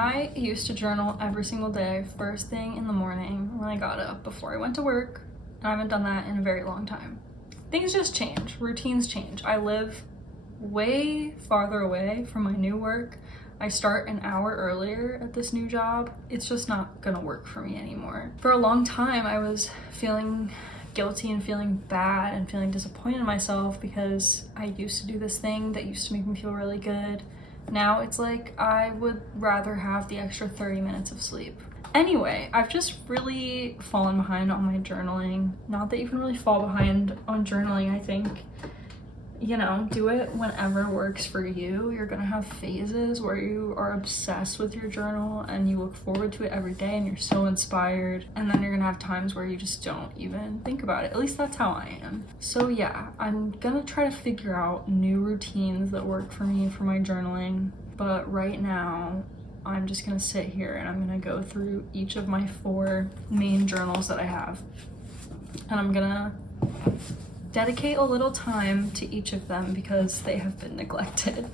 I used to journal every single day, first thing in the morning when I got up before I went to work, and I haven't done that in a very long time. Things just change, routines change. I live way farther away from my new work. I start an hour earlier at this new job. It's just not gonna work for me anymore. For a long time, I was feeling guilty and feeling bad and feeling disappointed in myself because I used to do this thing that used to make me feel really good. Now it's like I would rather have the extra 30 minutes of sleep. Anyway, I've just really fallen behind on my journaling. Not that you can really fall behind on journaling, I think. You know, do it whenever works for you. You're gonna have phases where you are obsessed with your journal and you look forward to it every day and you're so inspired. And then you're gonna have times where you just don't even think about it. At least that's how I am. So yeah, I'm gonna try to figure out new routines that work for me for my journaling. But right now, I'm just gonna sit here and I'm gonna go through each of my 4 main journals that I have. And I'm gonna dedicate a little time to each of them because they have been neglected.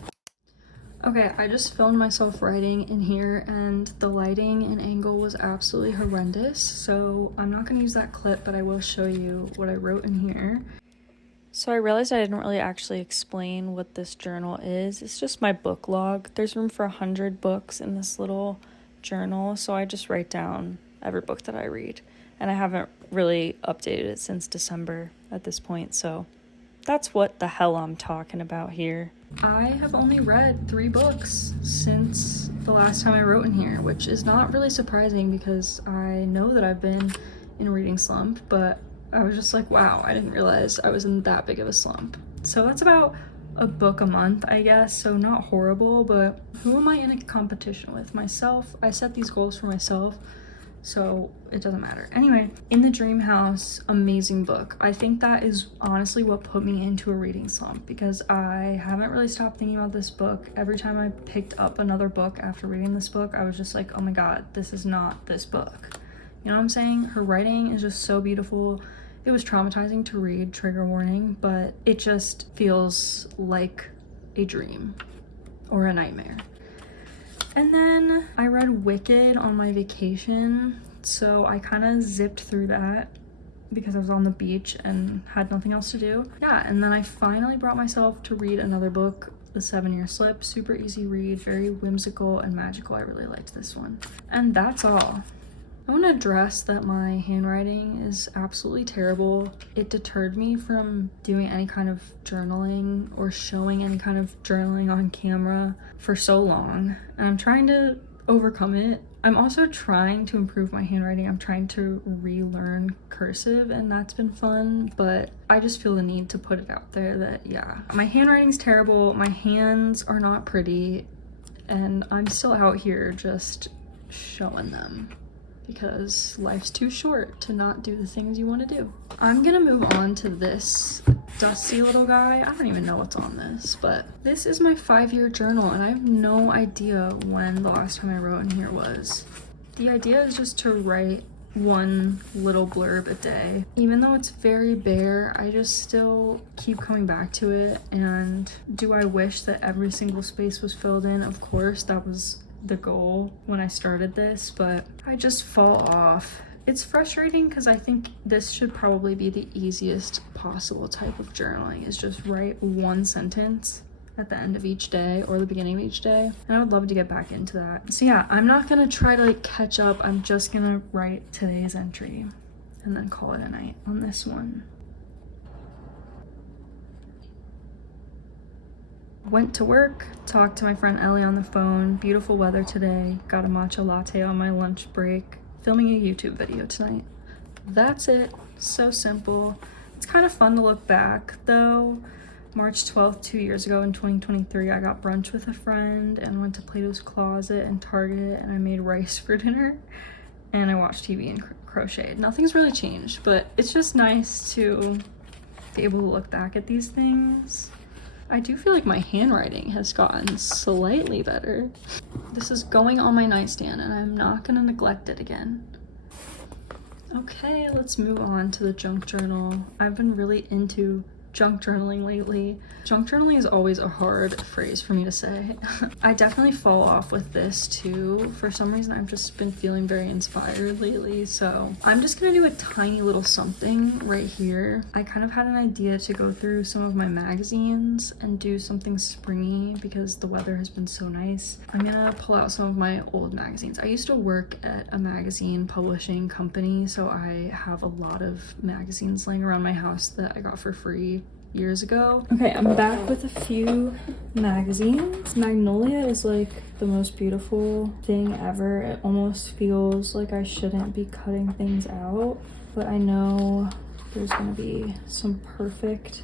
Okay, I just filmed myself writing in here and the lighting and angle was absolutely horrendous, so I'm not gonna use that clip, but I will show you what I wrote in here. So I realized I didn't really actually explain what this journal is. It's just my book log. There's room for 100 books in this little journal, so I just write down every book that I read. And I haven't really updated it since December at this point, so that's what the hell I'm talking about here. I have only read 3 books since the last time I wrote in here, which is not really surprising because I know that I've been in a reading slump, but I was just like, wow, I didn't realize I was in that big of a slump. So that's about a book a month, I guess, so not horrible, but who am I in a competition with? Myself. I set these goals for myself, so it doesn't matter. Anyway, In the Dream House, amazing book. I think that is honestly what put me into a reading slump because I haven't really stopped thinking about this book. Every time I picked up another book after reading this book, I was just like, oh my god, this is not this book. You know what I'm saying? Her writing is just so beautiful. It was traumatizing to read, trigger warning, but it just feels like a dream or a nightmare. And then I read Wicked on my vacation, so I kind of zipped through that because I was on the beach and had nothing else to do. Yeah, and then I finally brought myself to read another book, The 7-Year Slip. Super easy read, very whimsical and magical. I really liked this one. And that's all. I want to address that my handwriting is absolutely terrible. It deterred me from doing any kind of journaling or showing any kind of journaling on camera for so long, and I'm trying to overcome it. I'm also trying to improve my handwriting. I'm trying to relearn cursive, and that's been fun, but I just feel the need to put it out there that, yeah, my handwriting's terrible, my hands are not pretty, and I'm still out here just showing them, because life's too short to not do the things you want to do. I'm gonna move on to this dusty little guy. I don't even know what's on this, but this is my 5-year journal and I have no idea when the last time I wrote in here was. The idea is just to write one little blurb a day. Even though it's very bare, I just still keep coming back to it. And do I wish that every single space was filled in? Of course, that was the goal when I started this, but I just fall off. It's frustrating because I think this should probably be the easiest possible type of journaling, is just write one sentence at the end of each day or the beginning of each day, and I would love to get back into that. So yeah, I'm not gonna try to like catch up. I'm just gonna write today's entry and then call it a night on this one. Went to work, talked to my friend Ellie on the phone. Beautiful weather today. Got a matcha latte on my lunch break. Filming a YouTube video tonight. That's it. So simple. It's kind of fun to look back though. March 12th, 2 years ago in 2023, I got brunch with a friend and went to Plato's Closet and Target, and I made rice for dinner and I watched TV and crocheted. Nothing's really changed, but it's just nice to be able to look back at these things. I do feel like my handwriting has gotten slightly better. This is going on my nightstand and I'm not gonna neglect it again. Okay, let's move on to the junk journal. I've been really into junk journaling lately. Junk journaling is always a hard phrase for me to say. I definitely fall off with this too. For some reason, I've just been feeling very inspired lately. So I'm just gonna do a tiny little something right here. I kind of had an idea to go through some of my magazines and do something springy because the weather has been so nice. I'm gonna pull out some of my old magazines. I used to work at a magazine publishing company, so I have a lot of magazines laying around my house that I got for free years ago. Okay, I'm back with a few magazines. Magnolia is like the most beautiful thing ever. It almost feels like I shouldn't be cutting things out, but I know there's gonna be some perfect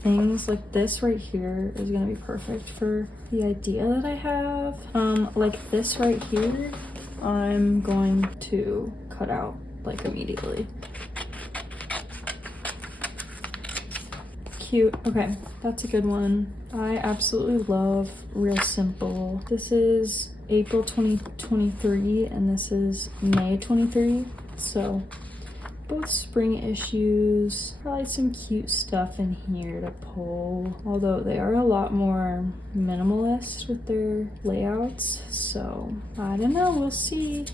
things. Like this right here is gonna be perfect for the idea that I have. Like this right here, I'm going to cut out like immediately. Cute. Okay, that's a good one. I absolutely love Real Simple. This is April 2023 and this is May 23. So both spring issues. Probably some cute stuff in here to pull, although they are a lot more minimalist with their layouts. So I don't know, we'll see.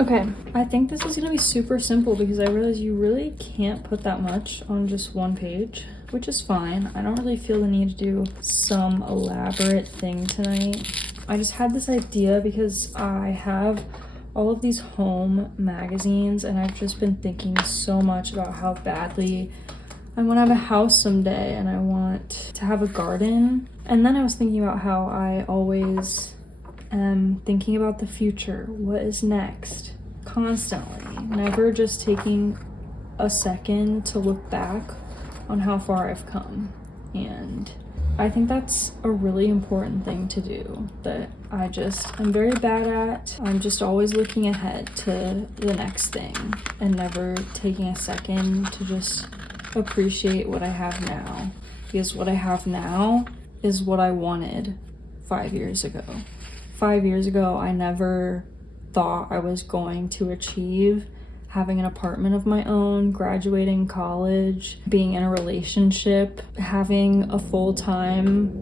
Okay, I think this is gonna be super simple because I realize you really can't put that much on just one page, which is fine. I don't really feel the need to do some elaborate thing tonight. I just had this idea because I have all of these home magazines and I've just been thinking so much about how badly I want to have a house someday and I want to have a garden. And then I was thinking about how I always am thinking about the future. What is next? Constantly. Never just taking a second to look back on how far I've come. And I think that's a really important thing to do that I'm very bad at. I'm just always looking ahead to the next thing and never taking a second to just appreciate what I have now. Because what I have now is what I wanted 5 years ago. 5 years ago, I never thought I was going to achieve having an apartment of my own, graduating college, being in a relationship, having a full-time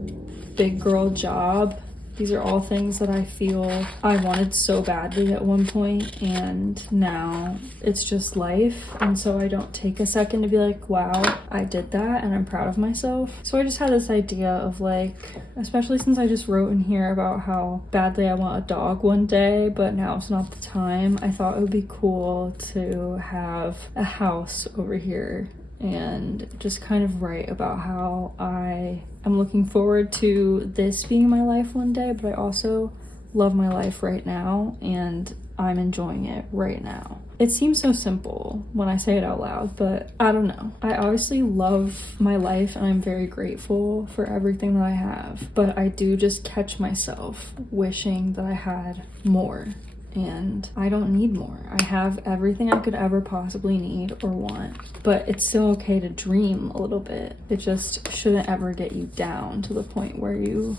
big girl job. These are all things that I feel I wanted so badly at one point, and now it's just life. And so I don't take a second to be like, wow, I did that and I'm proud of myself. So I just had this idea of like, especially since I just wrote in here about how badly I want a dog one day, but now it's not the time. I thought it would be cool to have a house over here and just kind of write about how I am looking forward to this being my life one day, but I also love my life right now and I'm enjoying it right now. It seems so simple when I say it out loud, but I don't know. I obviously love my life and I'm very grateful for everything that I have, but I do just catch myself wishing that I had more. And I don't need more. I have everything I could ever possibly need or want, but it's still okay to dream a little bit. It just shouldn't ever get you down to the point where you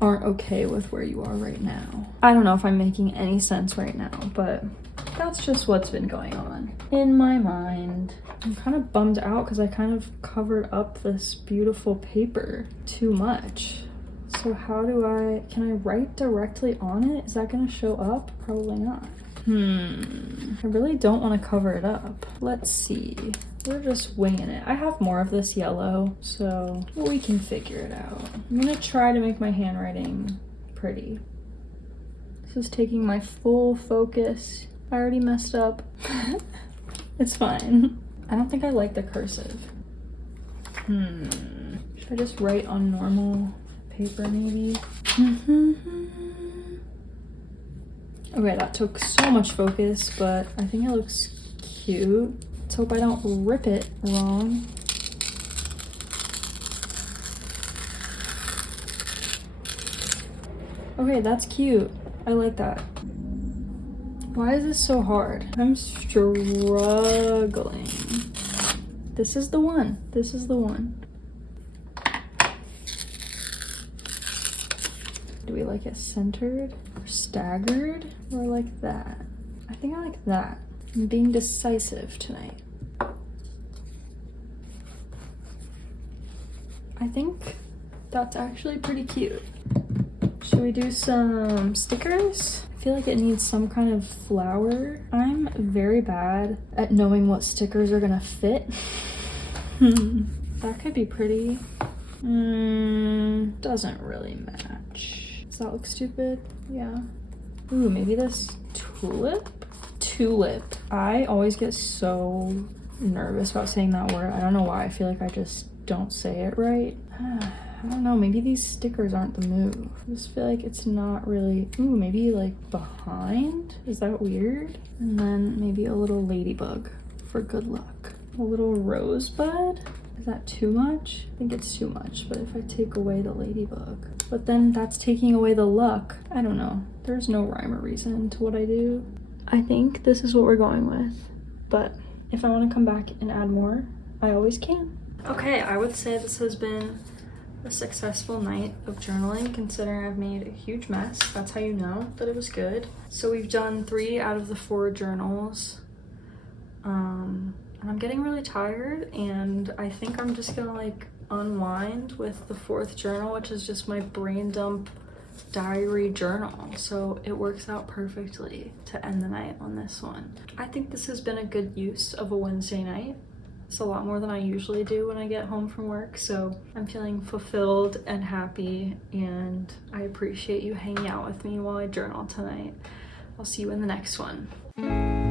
aren't okay with where you are right now. I don't know if I'm making any sense right now, but that's just what's been going on in my mind. I'm kind of bummed out because I kind of covered up this beautiful paper too much. So how can I write directly on it? Is that gonna show up? Probably not. I really don't want to cover it up. Let's see. We're just winging it. I have more of this yellow, so we can figure it out. I'm gonna try to make my handwriting pretty. This is taking my full focus. I already messed up. It's fine. I don't think I like the cursive. Should I just write on normal paper maybe? Okay, that took so much focus, but I think it looks cute. Let's hope I don't rip it wrong. Okay, that's cute. I like that. Why is this so hard? I'm struggling. This is the one. This is the one. Do we like it centered or staggered or like that? I think I like that. I'm being decisive tonight. I think that's actually pretty cute. Should we do some stickers? I feel like it needs some kind of flower. I'm very bad at knowing what stickers are gonna fit. That could be pretty. Doesn't really match. Does that look stupid? Yeah. Ooh, maybe this tulip? Tulip. I always get so nervous about saying that word. I don't know why. I feel like I just don't say it right. I don't know. Maybe these stickers aren't the move. I just feel like it's not really... Ooh, maybe like behind? Is that weird? And then maybe a little ladybug for good luck. A little rosebud? Is that too much? I think it's too much, but if I take away the ladybug, but then that's taking away the luck. I don't know. There's no rhyme or reason to what I do. I think this is what we're going with, but if I want to come back and add more, I always can. Okay, I would say this has been a successful night of journaling, considering I've made a huge mess. That's how you know that it was good. So we've done 3 out of the 4 journals. And I'm getting really tired, and I think I'm just gonna like unwind with the 4th journal, which is just my brain dump diary journal. So it works out perfectly to end the night on this one. I think this has been a good use of a Wednesday night. It's a lot more than I usually do when I get home from work, so I'm feeling fulfilled and happy, and I appreciate you hanging out with me while I journal tonight. I'll see you in the next one.